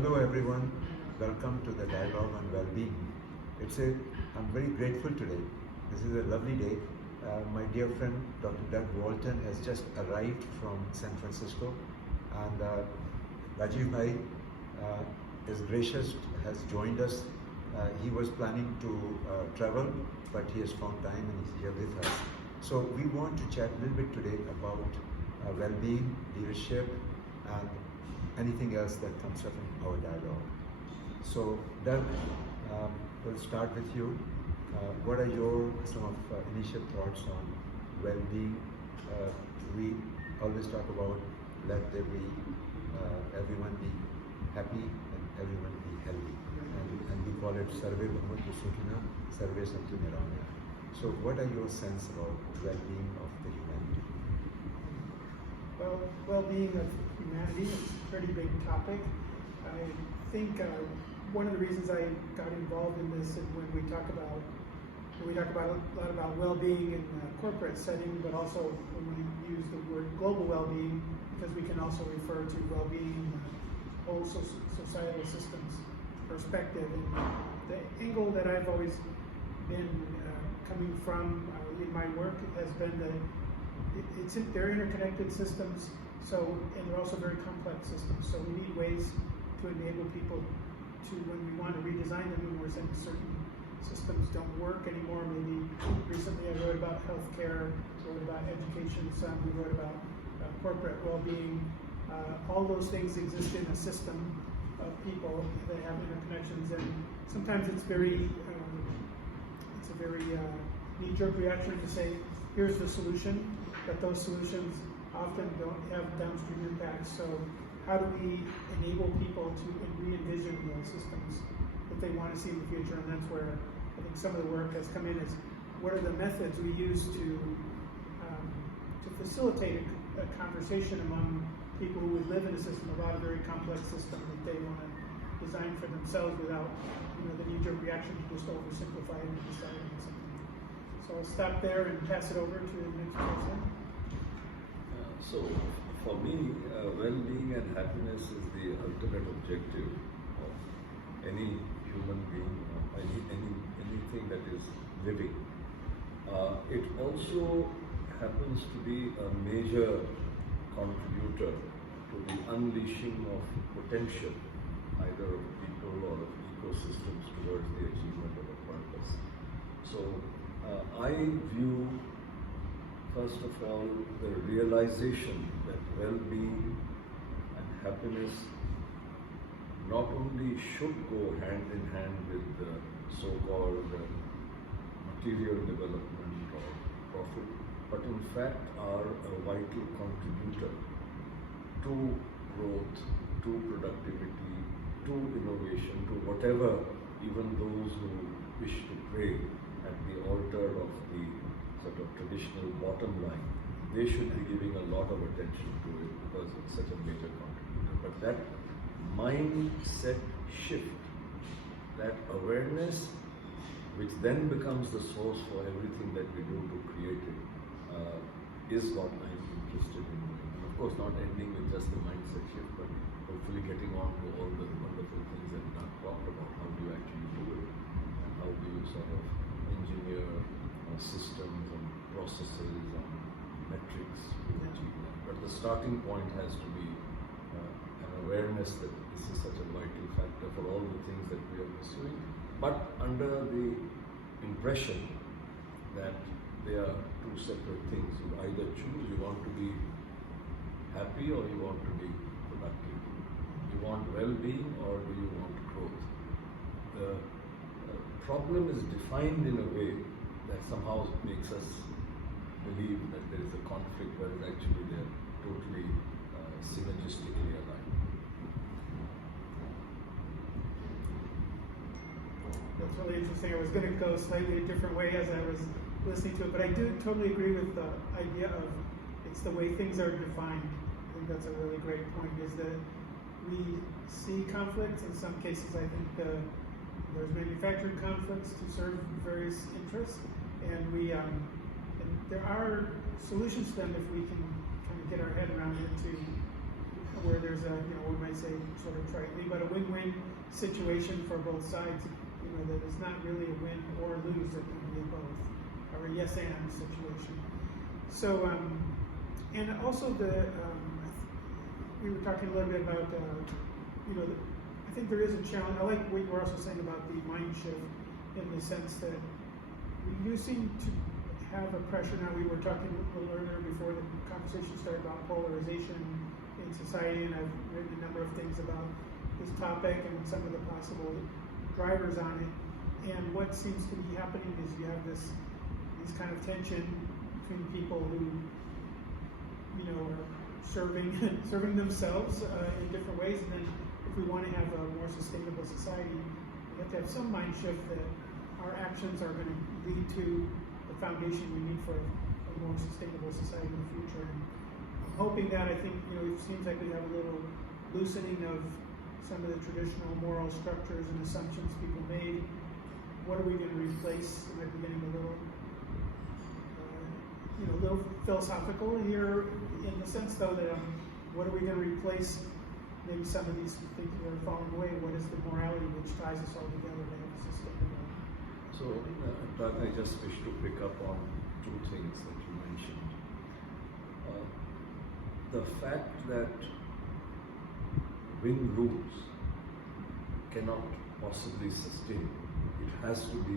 Hello everyone, welcome to the dialogue on well-being. I'm very grateful today. This is a lovely day. My dear friend Dr. Doug Walton has just arrived from San Francisco, and Rajiv Bhai is gracious, has joined us. He was planning to travel, but he has found time and he's here with us. So we want to chat a little bit today about well-being, leadership, and anything else that comes up in our dialogue. So Doug, we'll start with you. What are your some of initial thoughts on well-being? We always talk about let there be everyone be happy and everyone be healthy, and we call it Sarve Bhavantu Sukhina, Sarve Santu Niramaya. So what are your sense about well-being of the humanity? Well, well-being of humanity is a pretty big topic. I think one of the reasons I got involved in this, and when we talk about a lot about well-being in the corporate setting, but also when we use the word global well-being, because we can also refer to well-being in the whole societal systems perspective. And the angle that I've always been coming from in my work has been that they're interconnected systems, and they're also very complex systems. So we need ways to enable people to, when we want to redesign them, when we're saying certain systems don't work anymore. Maybe recently I wrote about healthcare, wrote about education, we wrote about corporate well-being. All those things exist in a system of people that have interconnections, and sometimes it's a very knee-jerk reaction to say, here's the solution, but those solutions often don't have downstream impacts. So how do we enable people to re-envision the systems that they want to see in the future? And that's where I think some of the work has come in, is what are the methods we use to facilitate a conversation among people who would live in a system about a very complex system that they want to design for themselves without the knee-jerk reaction to just oversimplify it and decide on something. So I'll stop there and pass it over to the next person. So for me, well-being and happiness is the ultimate objective of any human being, or anything that is living. It also happens to be a major contributor to the unleashing of potential, either of people or of ecosystems towards the achievement of a purpose. So I view, first of all, the realization that well-being and happiness not only should go hand in hand with the so-called material development or profit, but in fact are a vital contributor to growth, to productivity, to innovation, to whatever even those who wish to pray at the altar of the sort of traditional bottom line, they should be giving a lot of attention to it because it's such a major contributor. But that mindset shift, that awareness, which then becomes the source for everything that we do to create it, is what I'm interested in doing. And of course, not ending with just the mindset shift, but hopefully getting on to all the wonderful things that Doug talked about. How do you actually do it? And how do you sort of engineer systems and processes and metrics to achieve that? But the starting point has to be an awareness that this is such a vital factor for all the things that we are pursuing, but under the impression that they are two separate things. You either choose, you want to be happy or you want to be productive. You want well-being or do you want growth? The problem is defined in a way that somehow makes us believe that there is a conflict, whereas actually they are totally synergistically aligned. That's really interesting. I was going to go slightly a different way as I was listening to it, but I do totally agree with the idea of it's the way things are defined. I think that's a really great point, is that we see conflicts. In some cases, I think there's manufactured conflicts to serve various interests, and there are solutions to them if we can kind of get our head around it, to where there's a, we might say sort of tritely, but a win-win situation for both sides, that it's not really a win or lose, it can be both, or a yes and situation. So, and also we were talking a little bit about, I think there is a challenge. I like what you were also saying about the mind shift, in the sense that we do seem to have a pressure now. We were talking a little earlier before the conversation started about polarization in society, and I've written a number of things about this topic and some of the possible drivers on it. And what seems to be happening is you have this kind of tension between people who, are serving themselves in different ways, and then if we want to have a more sustainable society, we have to have some mind shift that our actions are going to lead to the foundation we need for a more sustainable society in the future. And I'm hoping that, I think, it seems like we have a little loosening of some of the traditional moral structures and assumptions people made. What are we going to replace? It might be getting a little, a little philosophical here, in the sense, though, that what are we going to replace? Maybe some of these things that are falling away. What is the morality which ties us all together to have a sustainable? So, Doug, I just wish to pick up on two things that you mentioned. The fact that win rules cannot possibly sustain, it has to be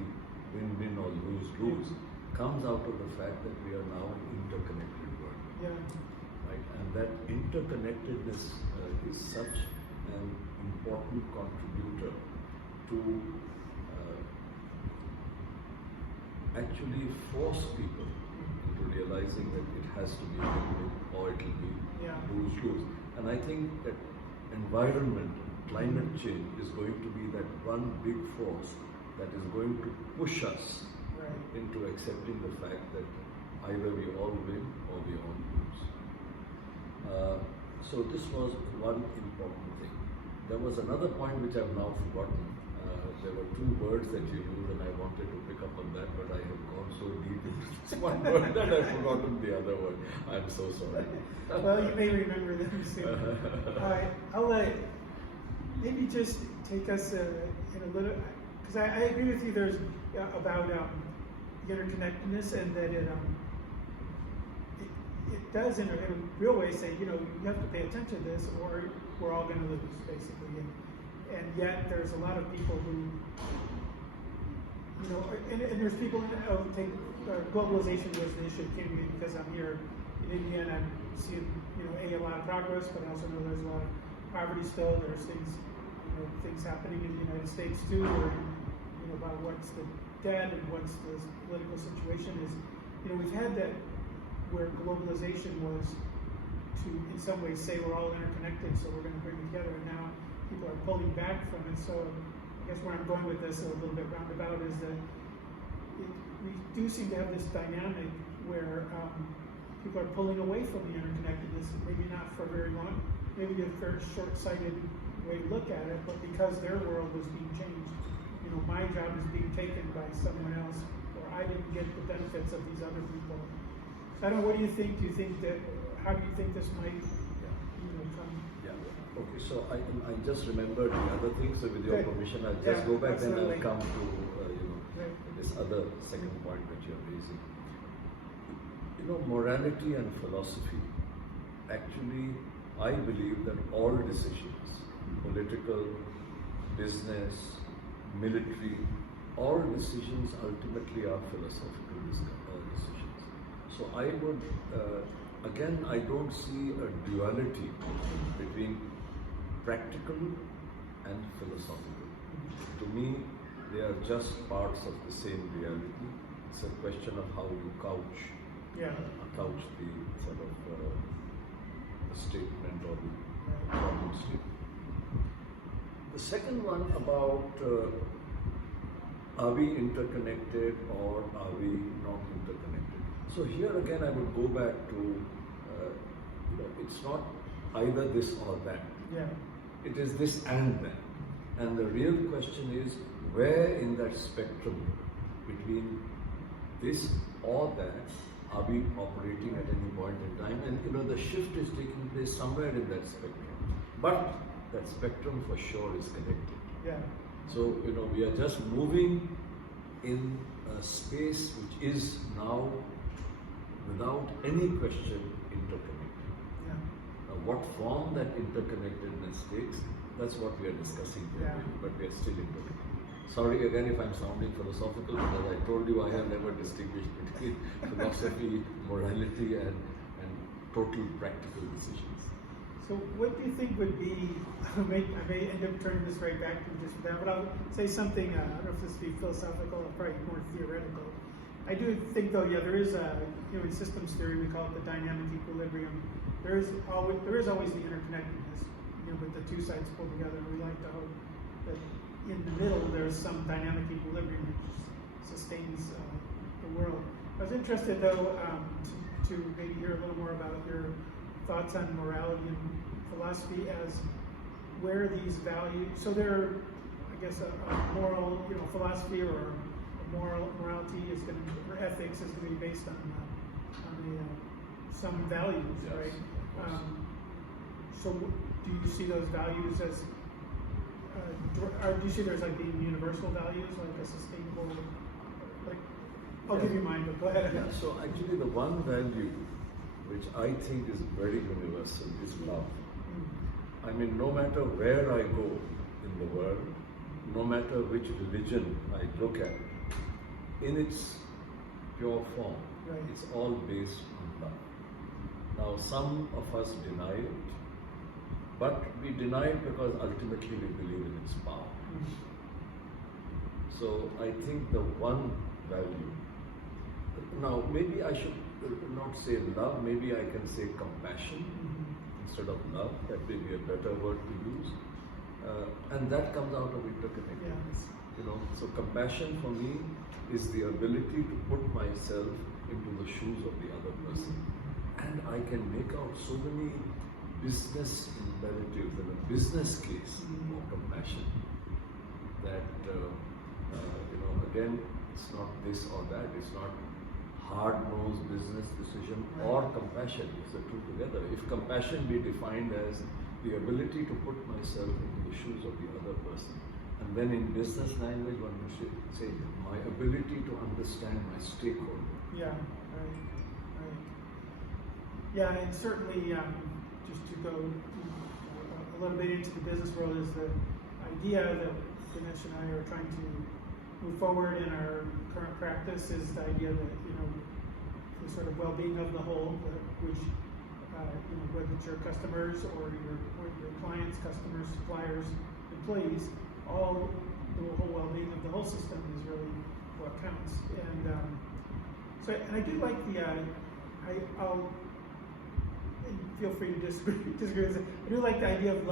win-win or lose-lose, comes out of the fact that we are now an interconnected world. Yeah. Right? And that interconnectedness is such an important contributor to actually force people into realizing that it has to be win-win or it will be lose-lose. And I think that environment, climate change is going to be that one big force that is going to push us into accepting the fact that either we all win or we all lose. So this was one important thing. There was another point which I've now forgotten. There were two words that you used, and I wanted to pick up on that, but I have gone so deep into this one word that I've forgotten the other word. I'm so sorry. Well, you may remember them soon. I'll maybe just take us in a little, because I agree with you. There's about interconnectedness, and that it does in a real way say, you have to pay attention to this, or we're all going to lose, basically. And yet there's a lot of people who, and there's people who take globalization was an issue, came to me because I'm here in India and I'm seeing, a lot of progress, but I also know there's a lot of poverty still. There's things, things happening in the United States too, where, about what's the debt and what's the political situation is. We've had that where globalization was to, in some ways, say we're all interconnected, so we're going to bring it together, and now people are pulling back from it. So I guess where I'm going with this a little bit roundabout is that we do seem to have this dynamic where people are pulling away from the interconnectedness, maybe not for very long, maybe a very short-sighted way to look at it, but because their world was being changed. My job is being taken by someone else, or I didn't get the benefits of these other people. So I don't know, what do you think? Do you think that, how do you think this might come? Yeah. Okay, so I just remembered the other thing, so with your permission, I'll just go back, then I'll come to this other second point that you're raising. Morality and philosophy, actually, I believe that all decisions, political, business, military, all decisions ultimately are philosophical decisions. So I would, again, I don't see a duality between practical and philosophical. To me, they are just parts of the same reality. It's a question of how you couch the sort of the statement or the problem statement. The second one about are we interconnected or are we not interconnected? So here again I would go back to, it's not either this or that. Yeah. It is this and that. And the real question is, where in that spectrum between this or that are we operating at any point in time? And the shift is taking place somewhere in that spectrum. but that spectrum for sure is connected. Yeah. So, we are just moving in a space which is now, without any question, interconnected. Yeah. Now, what form that interconnectedness takes, that's what we are discussing here, Yeah. but we are still interconnected. Sorry again if I'm sounding philosophical, because I told you I have never distinguished between philosophy, morality, and total practical decisions. So what do you think would be, I may end up turning this right back to just that, but I'll say something, I don't know if this would be philosophical or probably more theoretical. I do think though, there is in systems theory, we call it the dynamic equilibrium. There is always the interconnectedness, with the two sides pulled together. We like to hope that in the middle there's some dynamic equilibrium which sustains the world. I was interested though to maybe hear a little more about your thoughts on morality and philosophy as where these values, so they're, I guess, a moral, philosophy or morality is going to, or ethics is going to be based on some values, Yes, right? of course. So do you see those values as, or do you see those like being universal values, like a sustainable, like, I'll give you mine, but go ahead. Yeah, so actually the one value which I think is very universal is love. I mean, no matter where I go in the world, no matter which religion I look at, in its pure form, Right. it's all based on love. Now, some of us deny it, but we deny it because ultimately we believe in its power. So I think the one value, now maybe I should not say love, maybe I can say compassion instead of love. That may be a better word to use. And that comes out of interconnectedness. So compassion for me is the ability to put myself into the shoes of the other person. And I can make out so many business imperatives and a business case for compassion that, again, it's not this or that, it's not hard-nosed business decision or compassion, it's the two together. If compassion be defined as the ability to put myself into the shoes of the other person, and then in business language one would say my ability to understand my stakeholder. Yeah, right. Yeah, and certainly just to go a little bit into the business world is the idea that Dinesh and I are trying to move forward in our current practice is the idea that, the sort of well-being of the whole, which, whether it's your customers or your clients, customers, suppliers, employees, the whole well-being of the whole system is really what counts. And and I do like I'll and feel free to disagree. I do like the idea of